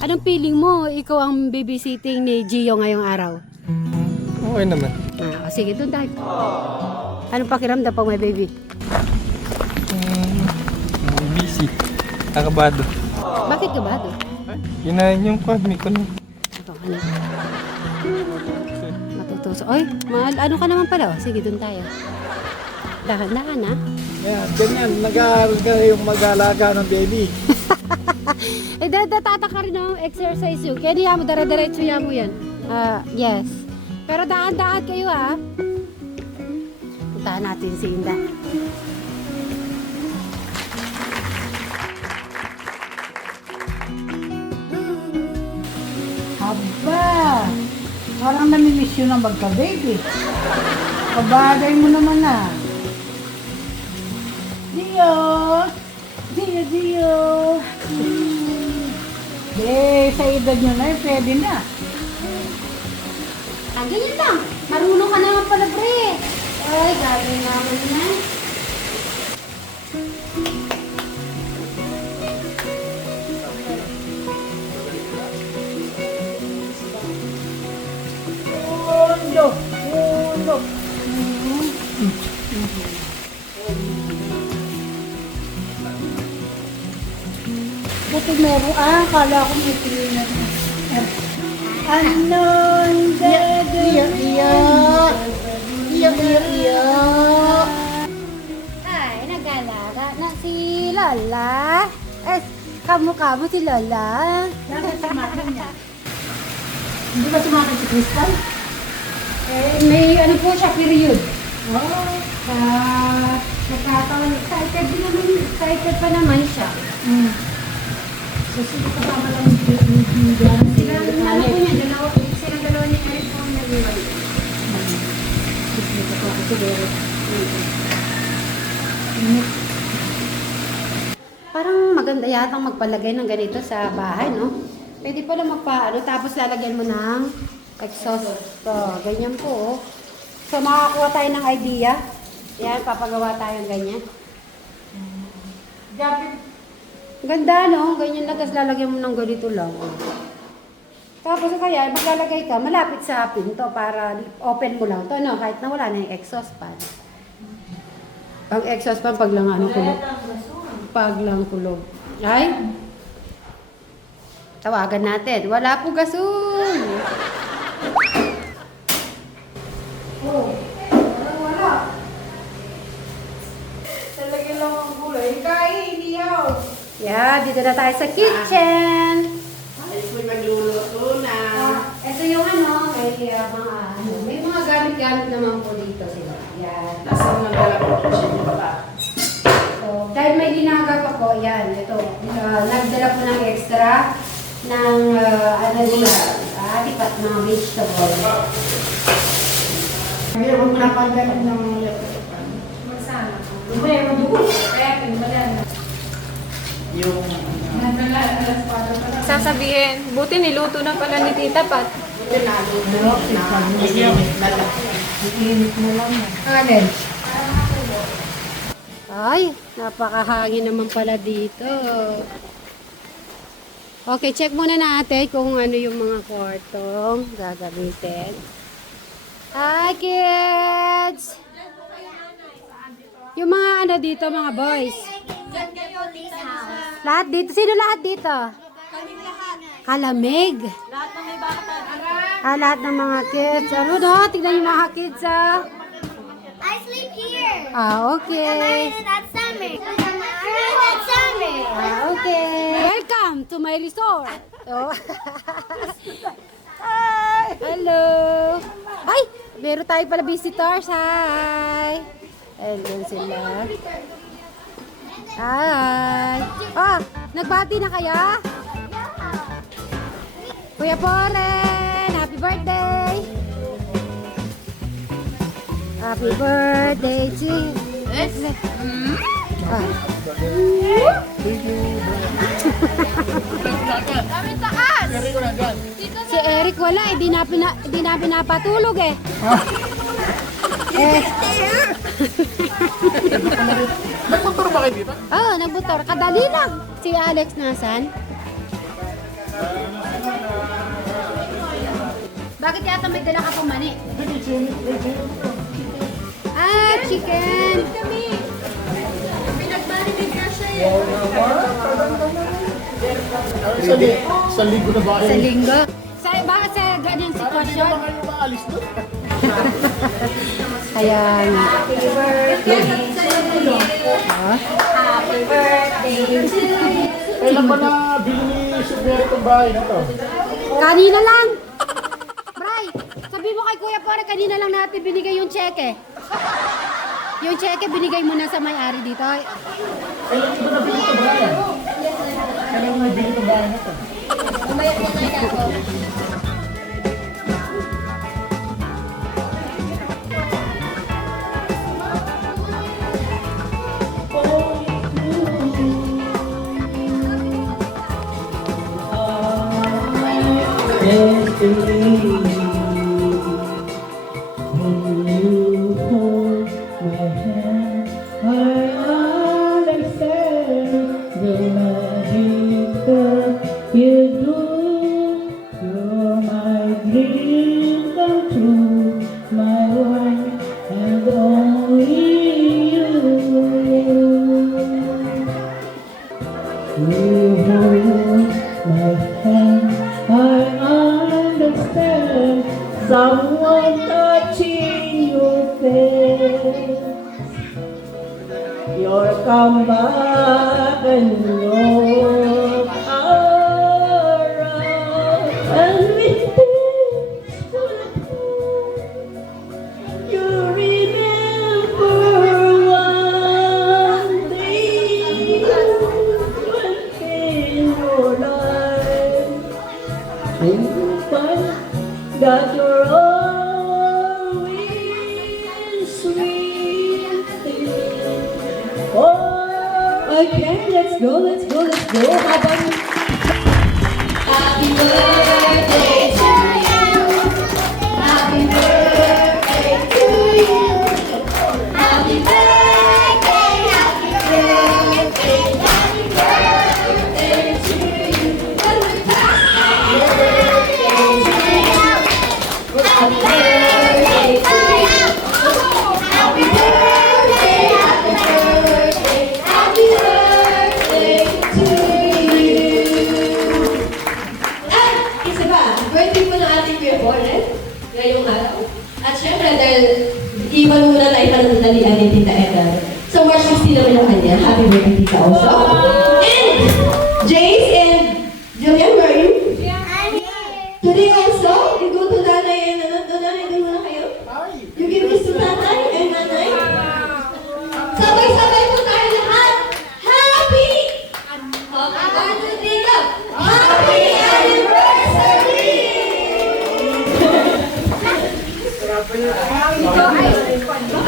Anong feeling mo? Ikaw ang babysitting ni Gio ngayong araw. Okay naman. Sige, doon tayo. Anong pakiramdam pag may baby? Busy. Nakabado. Bakit ka ba doon? Kinain yung kwadmi ko na. Ito, ano? Matutuso. Oy, ano ka naman pala? Sige, doon tayo. Dahan-dahan, ha? Yan, ganyan. Nag-aaral ka yung mag-alaga ng baby. Tataka ka rin ng exercise yun. Kaya niya mo, dare-diretso niya mo yan. Yes. Pero daan-daan kayo, ha? Puntahan natin si Inda. Aba, parang namimiss yun ang magka-baby. Kabagay mo naman na. Dio! Dio, Dio! Sa edad nyo na, pwede na. Ganyan lang. Marunong ka naman pala, pre. Ay, gagawin naman na. Ulo! Ulo! Buti meron. Kala ko may pilihan na. Anong gagawin? Iyo. Ay, nag-alaga na si Lola. Kamukha mo si Lola. Bakit sumakan niya? Hindi ba sumakan si Crystal? May ano po siya, period. Nagkataon. Excited pa naman siya. So, sino kasama lang yung dyan? Silang dalawa ni Eric po nag-iwan. Parang maganda yatang magpalagay ng ganito sa bahay, no? Pwede pala tapos lalagyan mo ng exhaust. To, ganyan po. So, makakuha tayo ng idea. Yan, papagawa tayo ng ganyan. Ganda, no? Ganyan lang, tapos lalagyan mo ng ganito lang. Oh. Tapos kaya, maglalagay ka, malapit sa pinto para open mo lang to, no? Kahit na wala na yung exhaust fan. Ang exhaust fan, pag lang kulog. Pag lang kulog. Ay? Tawagan natin. Wala po gasol. Wala. Talaga lang ang gulay. Kain, inihaw. Yeah, dito na tayo sa kitchen. May magluluto na. Ito yung may mga gamit-gamit naman po dito sila. Yan. Nasaan na dala ko siya pa? So, dahil may ginaga pa po, yan, ito. Nagdala po ng extra ng tipat ng vegetable. Kaya huwag mo na pagdating ng Magsama. Umay, madugo. Kaya, pinagmala. Yung... Sasabihin, buti niluto na pala ni Tita Pat. Iinit na lang. Alin? Ay, napakahangin naman pala dito. Okay, check muna natin kung ano yung mga kwartong gagamitin. Hi, kids! Yung mga dito, mga boys. Lahat dito? Sino lahat dito? Kalamig. Lahat ng mga kids. Ano daw? Tignan yung mga kids, I sleep here. Okay. That's summer. That's summer. Okay. Welcome to my resort. Oh. Hello. Ay, meron tayo pala visitors. Hi. Ayun sila. Hi. Nagbati na kaya? Kuya Poren, happy birthday. Happy birthday to you. Si Eric wala, hindi na pinapatulog eh. Nagmotor ba kayo dito? Nagmotor. Kadali lang. Si Alex nasan? Bakit yata may dala ka pang mani? Ah, chicken! Pinag-marinate na siya eh. Sa linggo na ba Sa linggo. Bakit sa ganyan sitwasyon? kayo maalis doon? Kaya nga. Happy birthday to you. Happy birthday to you. Kailan ba na bili ni Sumeri itong bahay na to? Kanina lang! Bray, sabi mo kay Kuya Pore, kanina lang natin binigay yung cheque. Yung cheque binigay mo na sa may-ari dito. Kailan ba na bili itong bahay? Kailan mo bili itong bahay na to? Umayat na tayo ako. Someone touching your face, you're come back and look around, and with this you remember one day when in your life, and you find that you're always sweet. Oh, okay, let's go. Happy birthday to you. Happy birthday to you. Happy birthday, happy birthday, happy birthday to you. Happy birthday to you. Happy birthday to you. Happy birthday, happy birthday, happy birthday to you. At isa pa, birthday po ng ating Kuya Bonet ngayong araw. At syempre dahil iwan muna tayo pananalian ni Tita Edna. So March 16 naman yung kanya. Happy birthday, Tita also. And Jace and Julian, where are you? Today also, you go to nanay and nanay, doon muna kayo. You give this to tatay and nanay. Sabay-sabay po tayo lahat. Happy! Okay, 1, 2, 3, go! Happy anniversary!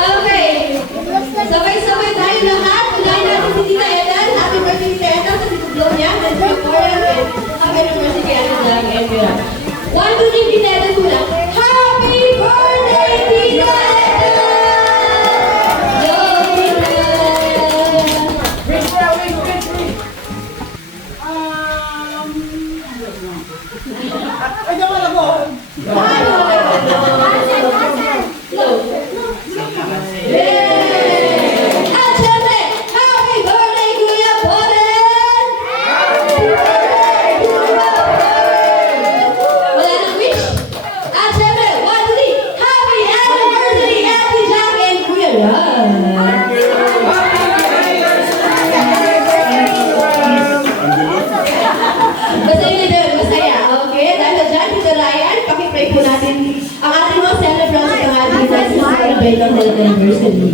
Okay. Sabay-sabay tayo lahat. Unahin natin si Tita Edan. Happy birthday, Tita Edan, sa Tito Gloria. And si Victoria. Happy anniversary kay Ate Zang and Mira. 1, 2, 3, Tita Edan muna. Happy birthday, Tita Edan! Love you, Tita. At syempre, happy birthday, Kuya Bonet! Wala nang wish. At syempre, 1, 2, 3, happy anniversary, Ate Jack and Kuya Ran! Masaya din, masaya. Okay, dahil dyan, Tito Ryan, pakipray po natin ang ating mga celebrants at ang ating celebrate ng 10th anniversary.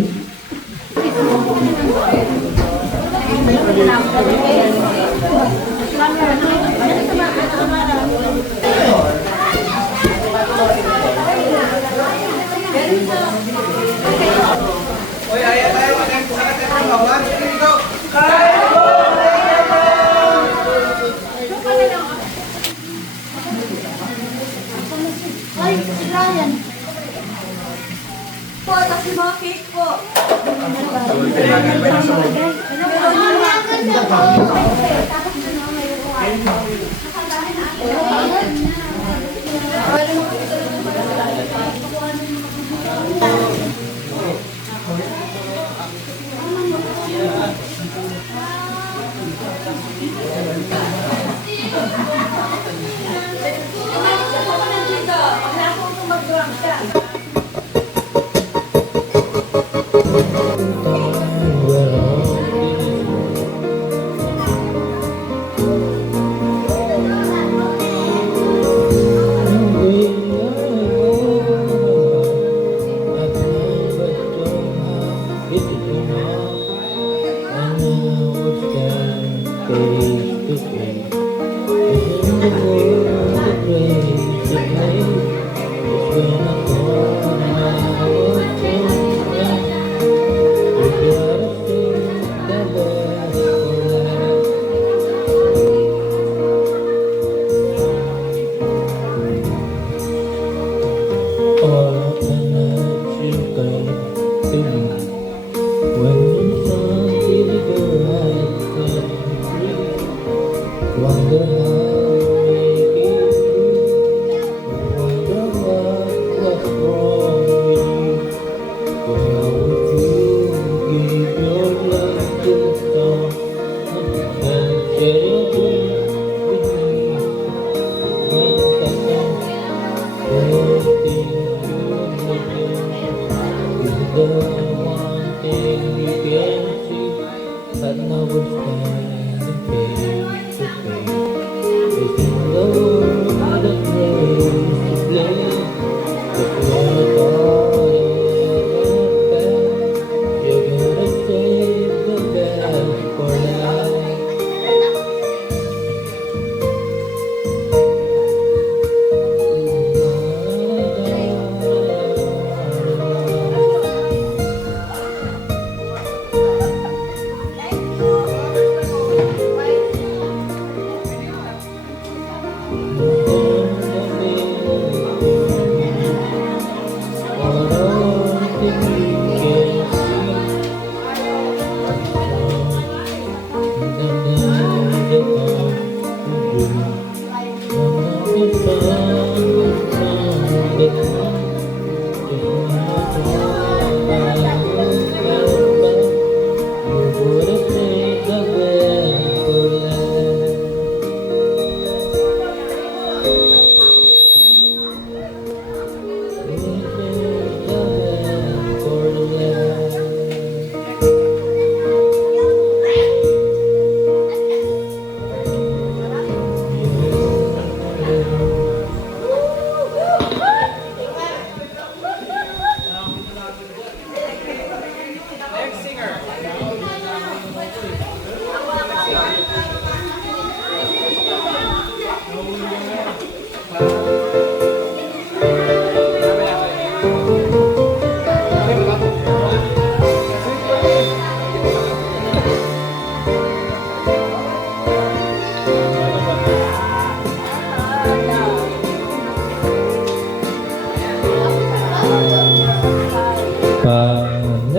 Po, tapos yung mga cake po.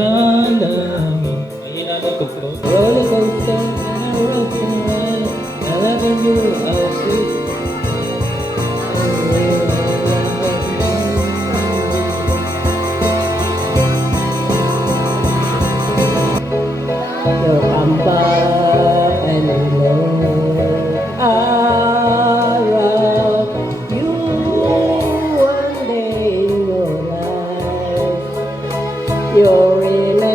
Panalangin roller coaster and I rode around. I never knew how sweet. You'll come back and I'll love you one day in your life. You're in